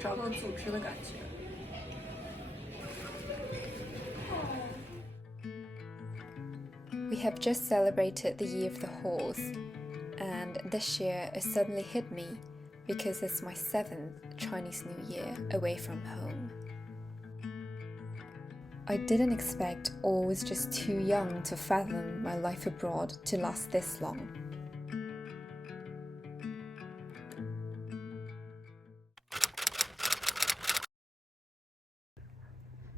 找到组织的感觉。We have just celebrated the Year of the Horse, and this year it suddenly hit me because it's my 7th Chinese New Year away from home. I didn't expect or was just too young to fathom my life abroad to last this long.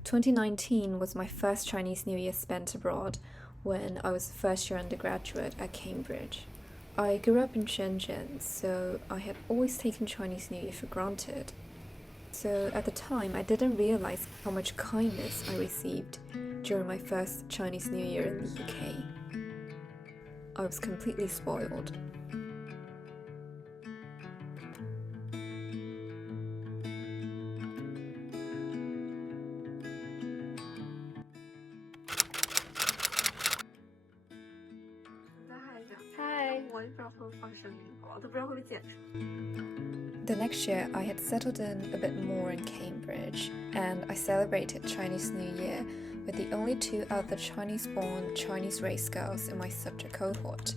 "2019 was my first Chinese New Year spent abroad when I was a first-year undergraduate at Cambridge. I grew up in Shenzhen, so I had always taken Chinese New Year for granted. So at the time, I didn't realize how much kindness I received during my first Chinese New Year in the UK. I was completely spoiled. The next year, I had settled in a bit more in Cambridge, and I celebrated Chinese New Year with the only 2 other Chinese-born Chinese race girls in my subject cohort.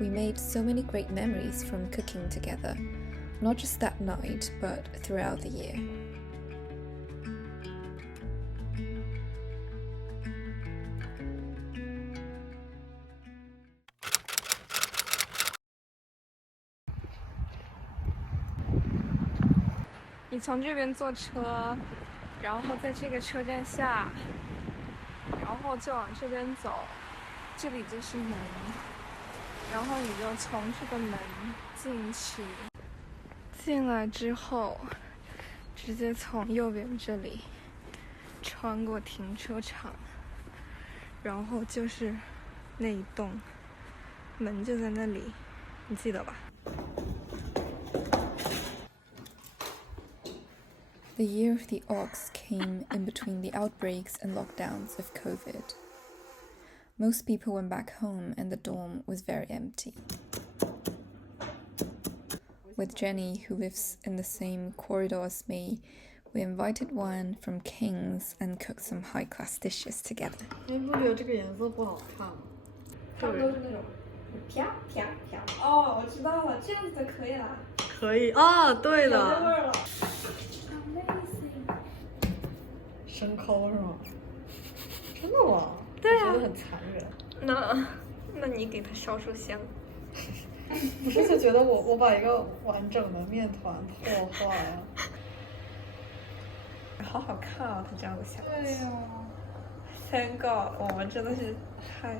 We made so many great memories from cooking together, not just that night, but throughout the year.你从这边坐车，然后在这个车站下，然后就往这边走，这里就是门，然后你就从这个门进去。进来之后，直接从右边这里穿过停车场，然后就是那一栋，门就在那里，你记得吧The year of the ox came in between the outbreaks and lockdowns of COVID. Most people went back home and the dorm was very empty. With Jenny, who lives in the same corridor as me, we invited one from King's and cooked some high-class dishes together. 你不觉得这个颜色不好看吗？它们都是那种啪啪啪。哦，我知道了，这样子就可以了。可以啊，对有那味的。儿了。Amazing。生抠是吗？真的吗？对啊我觉得很残忍。那你给它烧烧香。不是就觉得我把一个完整的面团破坏了。好好看啊，它这样的香气。对呀。Thank God， 我们真的是太。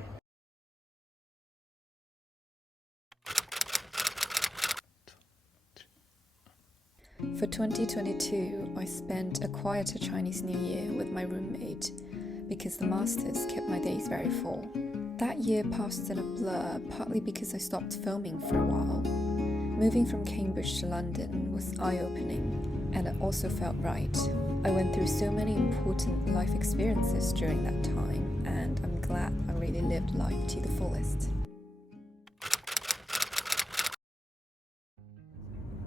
For 2022, I spent a quieter Chinese New Year with my roommate because the masters kept my days very full. That year passed in a blur, partly because I stopped filming for a while. Moving from Cambridge to London was eye-opening, and it also felt right. I went through so many important life experiences during that time, and I'm glad I really lived life to the fullest.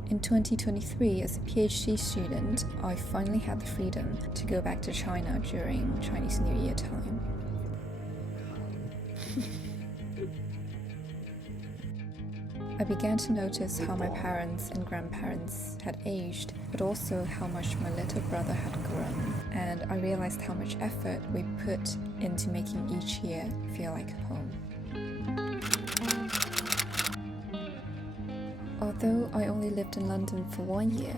In 2023, as a PhD student, I finally had the freedom to go back to China during Chinese New Year time. I began to notice how my parents and grandparents had aged, but also how much my little brother had grown, and I realized how much effort we put into making each year feel like home. Although I only lived in London for 1 year,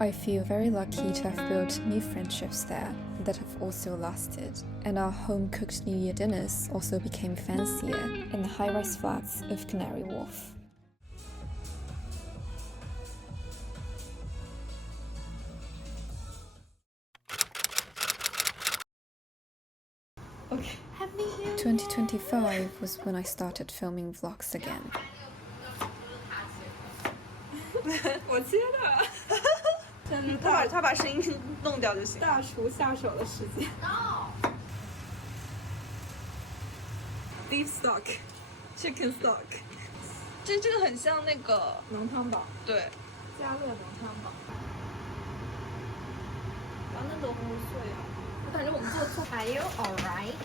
I feel very lucky to have built new friendships there that have also lasted, and our home-cooked New Year dinners also became fancier in the high-rise flats of Canary Wharf. Okay. 2025 was when I started filming vlogs again. 我接的。现在是他把声音弄掉就行。大厨下手的时间。Beef stock, chicken stock， 这个很像那个浓汤宝，对，加热浓汤宝。啊，那都很碎啊。我感觉我们做错。Are you alright?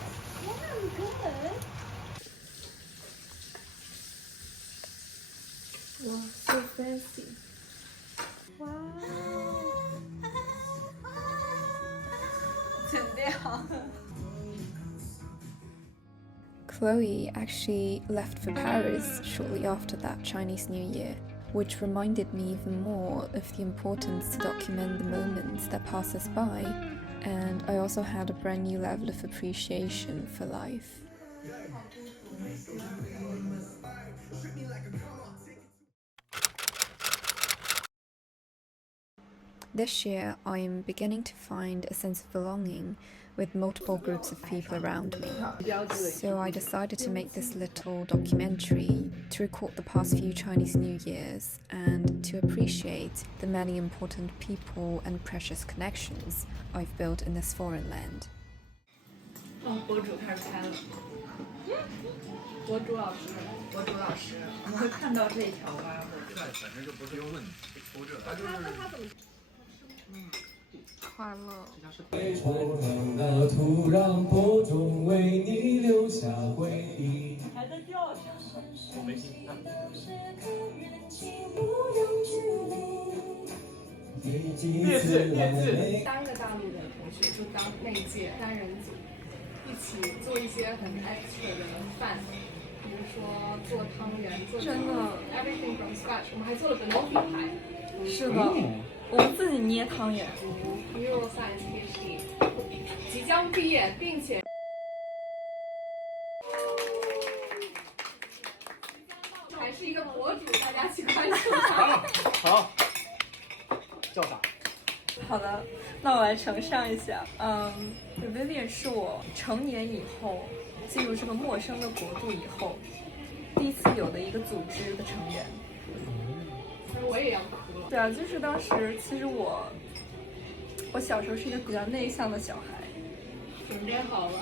Yeah, I'm good. 哇，so fancy！ 哇，剪掉。Chloe actually left for Paris shortly after that Chinese New Year, which reminded me even more of the importance to document the moments that pass us by, and I also had a brand new level of appreciation for life. This year, I'm beginning to find a sense of belonging with multiple groups of people around me. So I decided to make this little documentary to record the past few Chinese New Years and to appreciate the many important people and precious connections I've built in this foreign land. 博主开始拍了。博主老师，我们会看到这一条吗？反正就不是用问抽着，他就是快乐。春风的土壤播种，为你留下回忆。还在掉下。我没心看。3个大陆的同学就当那一届3人组，一起做一些很 extra 的饭，比如说做汤圆，做真的 everything from scratch。我们还做了 banoffee 牌。是的，我们自己捏汤圆。Neuroscience PhD， 即将毕业，并且还是一个博主，大家请关注他。好，叫啥？好的，那我来呈上一下。Vivian 是我成年以后进入这个陌生的国度以后，第一次有的一个组织的成员。我也要哭了。对啊，就是当时其实我小时候是一个比较内向的小孩。准备好了。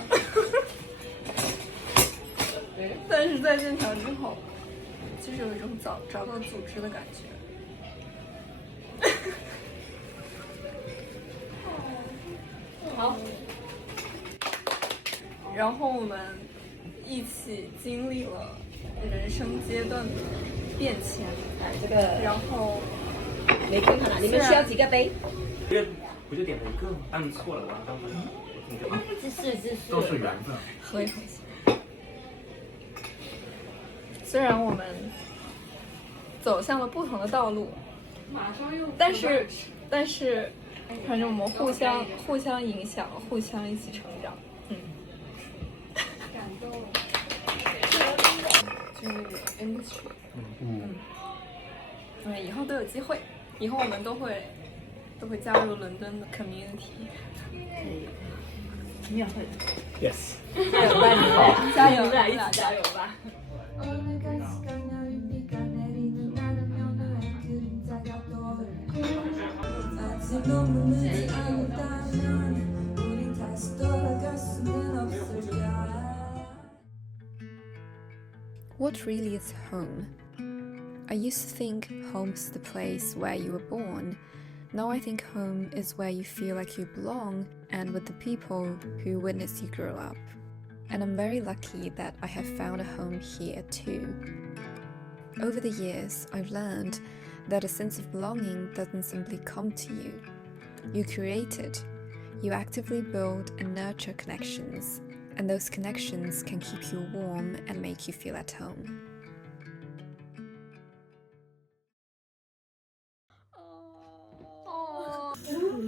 但是在现场之后，就是有一种找到组织的感觉。好，然后我们一起经历了人生阶段的变迁。这个然后没看看了，你们需要几个杯？不就点了一个吗？按错了，当时这是都是缘分。喝一口先。虽然我们走向了不同的道路，但是，反正我们互相影响，互相一起成长。感动。就是 industry。以后都有机会，以后我们都会加入伦敦的 community。你也会 Yes。加油吧，你们加油，你们俩一起加油吧。What really is home? I used to think home's the place where you were born. Now I think home is where you feel like you belong and with the people who witness you grow up. And I'm very lucky that I have found a home here too. Over the years, I've learned that a sense of belonging doesn't simply come to you. You create it. You actively build and nurture connections, and those connections can keep you warm and make you feel at home.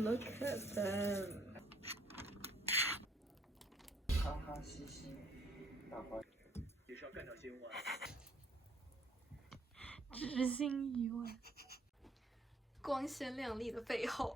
Look at them. 哈哈嘻嘻，大花也是要干掉些我。知心一问，光鲜亮丽的背后